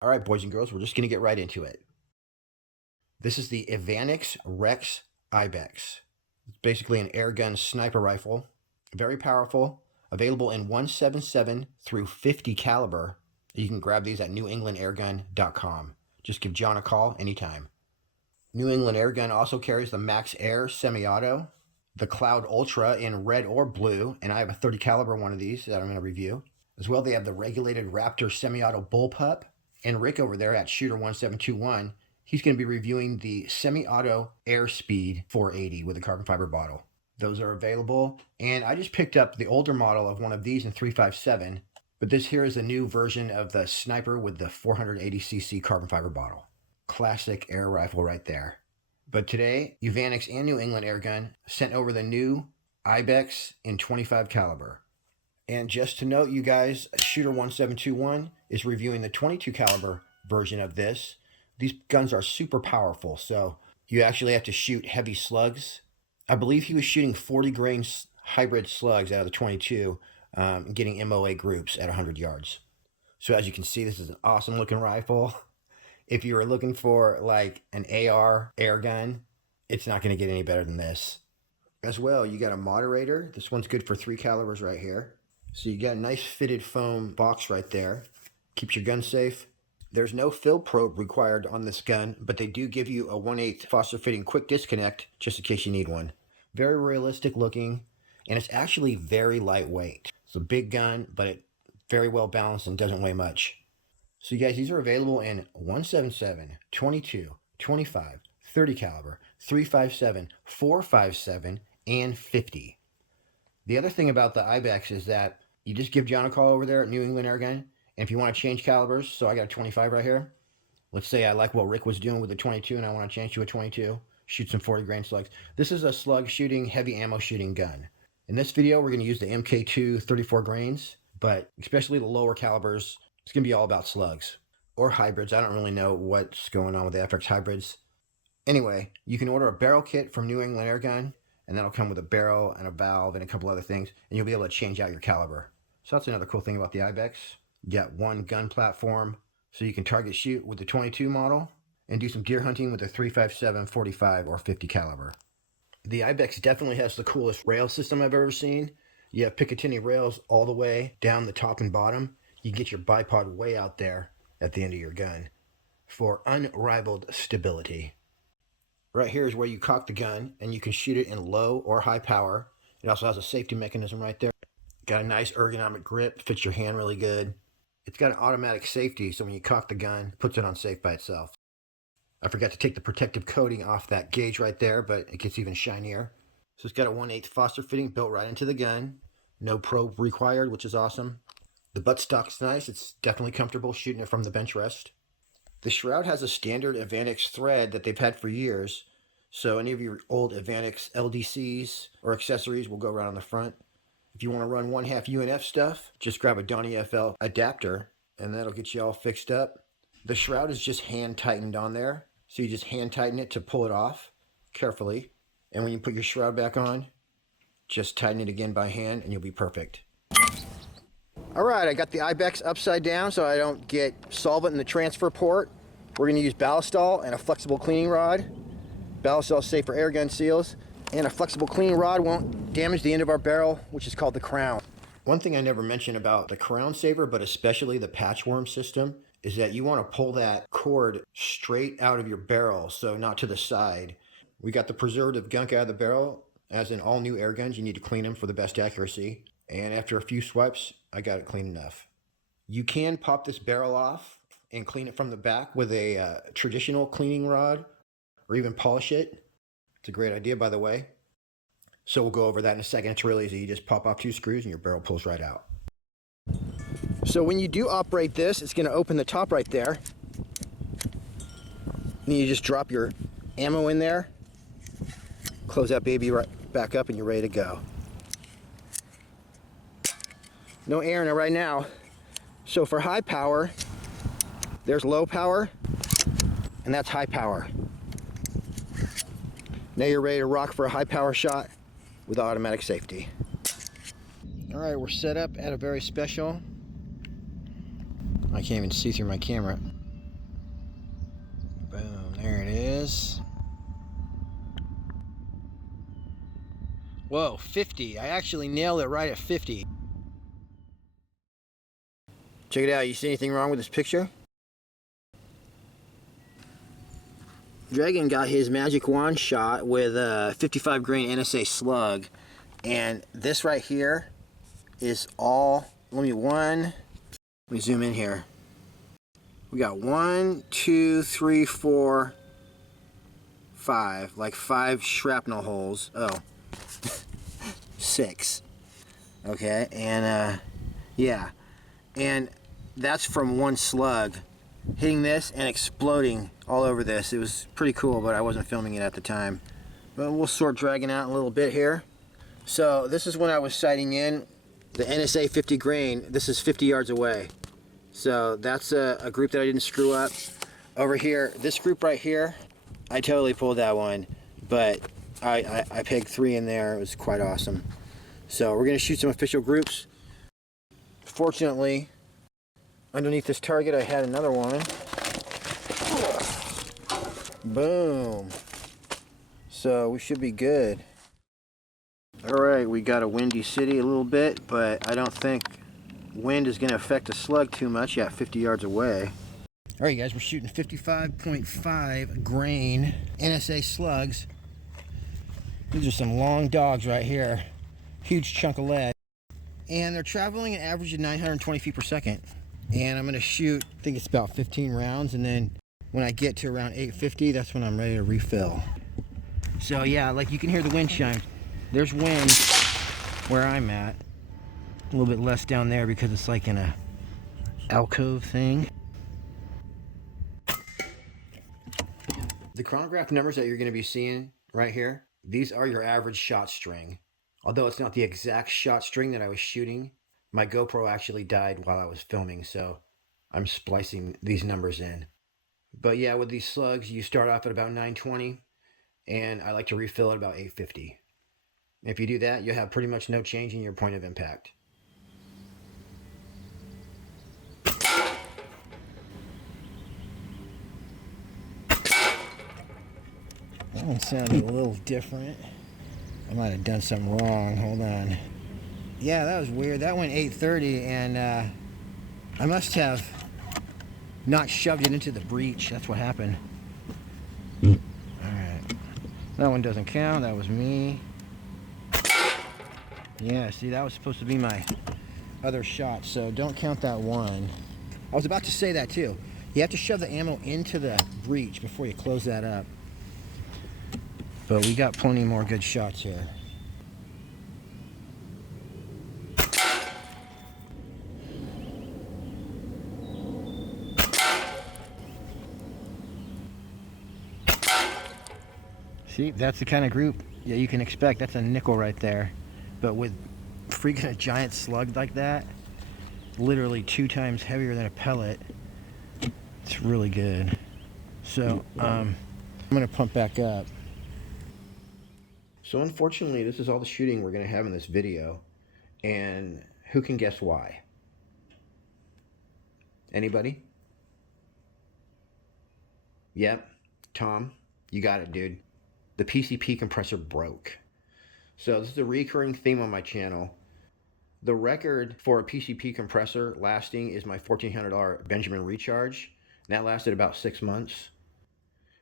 All right, boys and girls, we're just going to get right into it. This is the Evanix Rex IBEX. It's basically an airgun sniper rifle, very powerful, available in 177 through 50 caliber. You can grab these at newenglandairgun.com. Just give John a call anytime. New England Airgun also carries the Max Air semi-auto, the Cloud Ultra in red or blue, and I have a 30 caliber one of these that I'm going to review. As well, they have the regulated Raptor semi-auto bullpup, and Rick over there at Shooter 1721, he's going to be reviewing the semi-auto Airspeed 480 with a carbon fiber bottle. Those are available, and I just picked up the older model of one of these in 357, but this here is a new version of the Sniper with the 480cc carbon fiber bottle. Classic air rifle right there. But today, Evanix and New England Airgun sent over the new IBEX in 25 caliber. And just to note, you guys, Shooter 1721 is reviewing the 22 caliber version of this. These guns are super powerful, so you actually have to shoot heavy slugs. I believe he was shooting 40 grain hybrid slugs out of the 22, getting MOA groups at 100 yards. So as you can see, this is an awesome looking rifle. If you were looking for like an AR air gun, it's not going to get any better than this. As well, you got a moderator. This one's good for 3 calibers right here. So you got a nice fitted foam box right there. Keeps your gun safe. There's no fill probe required on this gun, but they do give you a 1/8 Foster fitting quick disconnect just in case you need one. Very realistic looking, and it's actually very lightweight. It's a big gun, but it's very well balanced and doesn't weigh much. So you guys, these are available in 177, 22, 25, 30 caliber, 357, 457, and 50. The other thing about the IBEX is that you just give John a call over there at New England Airgun, and if you want to change calibers, so I got a 25 right here. Let's say I like what Rick was doing with the 22 and I want to change to a 22, shoot some 40 grain slugs. This is a slug shooting, heavy ammo shooting gun. In this video, we're going to use the MK2 34 grains, but especially the lower calibers, it's going to be all about slugs or hybrids. I don't really know what's going on with the FX hybrids. Anyway, you can order a barrel kit from New England Airgun, and that'll come with a barrel and a valve and a couple other things, and you'll be able to change out your caliber. So that's another cool thing about the IBEX. You got one gun platform, so you can target shoot with the 22 model and do some deer hunting with the 357, 45, or 50 caliber. The IBEX definitely has the coolest rail system I've ever seen. You have Picatinny rails all the way down the top and bottom. You get your bipod way out there at the end of your gun for unrivaled stability. Right here is where you cock the gun, and you can shoot it in low or high power. It also has a safety mechanism right there. Got a nice ergonomic grip, fits your hand really good. It's got an automatic safety, so when you cock the gun, it puts it on safe by itself. I forgot to take the protective coating off that gauge right there, but it gets even shinier. So it's got a 1/8 Foster fitting built right into the gun. No probe required, which is awesome. The buttstock's nice. It's definitely comfortable shooting it from the bench rest. The shroud has a standard Evanix thread that they've had for years, so any of your old Evanix LDCs or accessories will go right on the front. If you want to run 1/2 UNF stuff, just grab a Donny FL adapter, and that'll get you all fixed up. The shroud is just hand tightened on there, so you just hand tighten it to pull it off carefully. And when you put your shroud back on, just tighten it again by hand, and you'll be perfect. All right, I got the IBEX upside down so I don't get solvent in the transfer port. We're going to use ballistol and a flexible cleaning rod. Ballistol is safe for air gun seals, and a flexible cleaning rod won't damage the end of our barrel, which is called the crown. One thing I never mentioned about the crown saver, but especially the patchworm system, is that you want to pull that cord straight out of your barrel, so not to the side. We got the preservative gunk out of the barrel. As in all new air guns, you need to clean them for the best accuracy. And after a few swipes, I got it clean enough. You can pop this barrel off and clean it from the back with a traditional cleaning rod, or even polish it. It's a great idea, by the way. So we'll go over that in a second. It's really easy. You just pop off 2 screws and your barrel pulls right out. So when you do operate this, it's going to open the top right there. And you just drop your ammo in there, close that baby right back up, and you're ready to go. No air in it right now. So for high power, there's low power, and that's high power. Now you're ready to rock for a high power shot with automatic safety. All right, we're set up at a very special, I can't even see through my camera, is. Whoa, 50. I actually nailed it right at 50. Check it out. You see anything wrong with this picture? Dragon got his magic wand shot with a 55 grain NSA slug, and this right here is all, let me zoom in here. We got 1, 2, 3, 4, 5, like 5 shrapnel holes. Oh, 6. Okay, and yeah, and that's from one slug hitting this and exploding all over this. It was pretty cool, but I wasn't filming it at the time. But we'll sort Dragon out in a little bit here. So this is when I was sighting in the NSA 50 grain. This is 50 yards away. So that's a group that I didn't screw up. Over here, this group right here, I totally pulled that one, but I pegged 3 in there. It was quite awesome. So we're gonna shoot some official groups. Fortunately, underneath this target, I had another one. Boom. So we should be good. All right, we got a windy city a little bit, but I don't think wind is going to affect the slug too much. Yeah, 50 yards away. All right, guys, we're shooting 55.5 grain NSA slugs. These are some long dogs right here. Huge chunk of lead. And they're traveling an average of 920 feet per second. And I'm going to shoot, I think it's about 15 rounds, and then when I get to around 850, that's when I'm ready to refill. So yeah, like you can hear the wind chime. There's wind where I'm at. A little bit less down there because it's like in a alcove thing. The chronograph numbers that you're going to be seeing right here, these are your average shot string. Although it's not the exact shot string that I was shooting, my GoPro actually died while I was filming, so I'm splicing these numbers in. But yeah, with these slugs, you start off at about 920, and I like to refill at about 850. If you do that, you'll have pretty much no change in your point of impact. That one sounded a little different. I might have done something wrong. Hold on. Yeah, that was weird. That went 830, and I must have not shoved it into the breech. That's what happened. Alright. That one doesn't count. That was me. Yeah, see, that was supposed to be my other shot, so don't count that one. I was about to say that too. You have to shove the ammo into the breech before you close that up. But we got plenty more good shots here. See, that's the kind of group you can expect. That's a nickel right there. But with freaking a giant slug like that, literally 2 times heavier than a pellet, it's really good. So I'm gonna pump back up. So unfortunately, this is all the shooting we're gonna have in this video, and who can guess why? Anybody? Yep, Tom, you got it, dude. The PCP compressor broke. So this is a recurring theme on my channel. The record for a PCP compressor lasting is my $1,400 Benjamin Recharge. And that lasted about 6 months.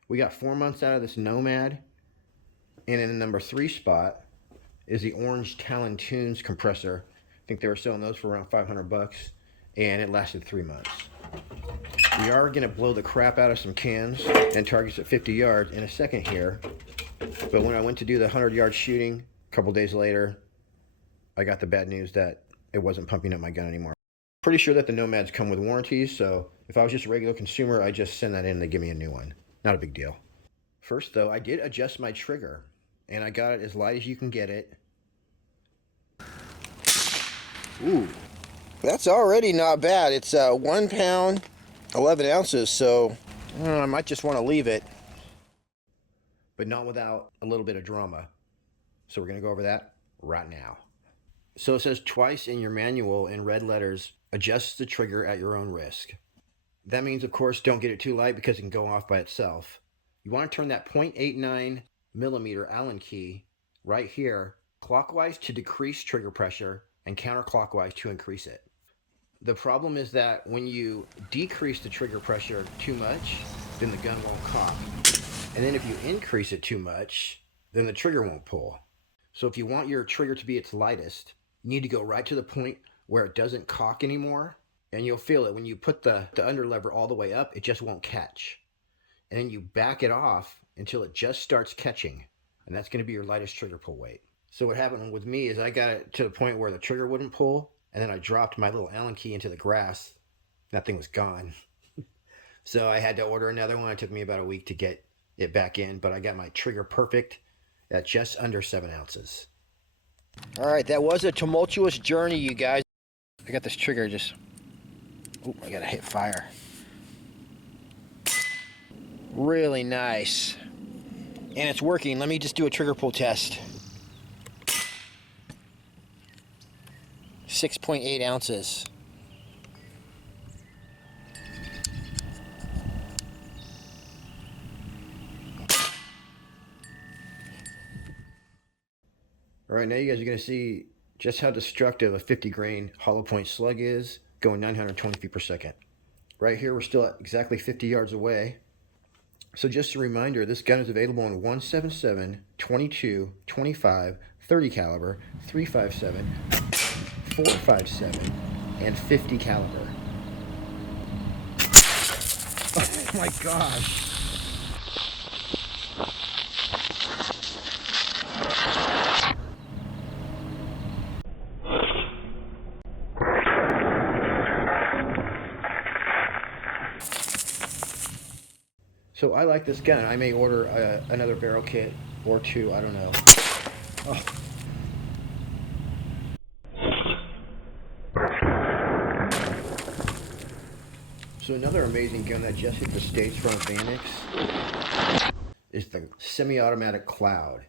We got 4 months out of this Nomad. And in the number 3 spot is the orange Talon Tunes compressor. I think they were selling those for around 500 bucks. And it lasted 3 months. We are gonna blow the crap out of some cans and targets at 50 yards in a second here. But when I went to do the 100-yard shooting a couple days later, I got the bad news that it wasn't pumping up my gun anymore. Pretty sure that the Nomads come with warranties, so if I was just a regular consumer, I just send that in and they give me a new one. Not a big deal. First though, I did adjust my trigger, and I got it as light as you can get it. Ooh, that's already not bad. It's 1 pound, 11 ounces, so I might just want to leave it. But not without a little bit of drama. So we're going to go over that right now. So it says twice in your manual in red letters, adjust the trigger at your own risk. That means, of course, don't get it too light because it can go off by itself. You want to turn that 0.89 millimeter Allen key right here clockwise to decrease trigger pressure and counterclockwise to increase it. The problem is that when you decrease the trigger pressure too much, then the gun won't cock. And then if you increase it too much, then the trigger won't pull. So if you want your trigger to be its lightest, you need to go right to the point where it doesn't cock anymore. And you'll feel it when you put the under lever all the way up, it just won't catch. And then you back it off until it just starts catching. And that's going to be your lightest trigger pull weight. So what happened with me is I got it to the point where the trigger wouldn't pull. And then I dropped my little Allen key into the grass. That thing was gone. So I had to order another one. It took me about a week to get it back in, but I got my trigger perfect at just under 7 ounces. All right, that was a tumultuous journey, you guys. I got this trigger just, oh, I gotta hit fire. Really nice. And it's working. Let me just do a trigger pull test. 6.8 ounces. All right, now you guys are going to see just how destructive a 50 grain hollow point slug is going 920 feet per second. Right here, we're still at exactly 50 yards away. So just a reminder, this gun is available in 177, 22, 25, 30 caliber, 357, 457, and 50 caliber. Oh my gosh. So I like this gun. I may order another barrel kit or two, I don't know. Oh. So another amazing gun that just hit the States from Evanix is the semi-automatic Cloud.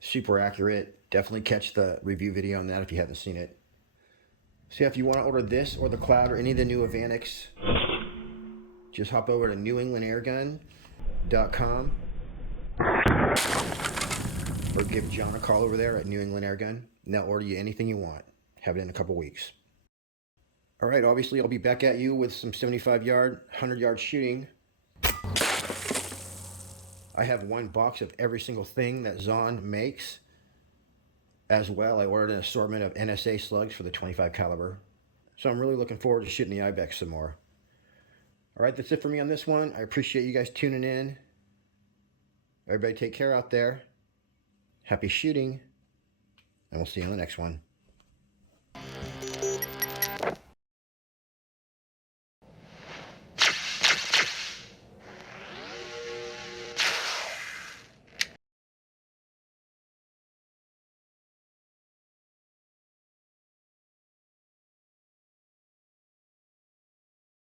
Super accurate. Definitely catch the review video on that if you haven't seen it. So if you want to order this or the Cloud or any of the new Evanix, just hop over to newenglandairgun.com or give John a call over there at New England Airgun, and they'll order you anything you want. Have it in a couple weeks. All right, obviously I'll be back at you with some 75-yard, 100-yard shooting. I have one box of every single thing that Zahn makes. As well, I ordered an assortment of NSA slugs for the 25 caliber. So I'm really looking forward to shooting the IBEX some more. All right, that's it for me on this one. I appreciate you guys tuning in. Everybody take care out there. Happy shooting, and we'll see you on the next one.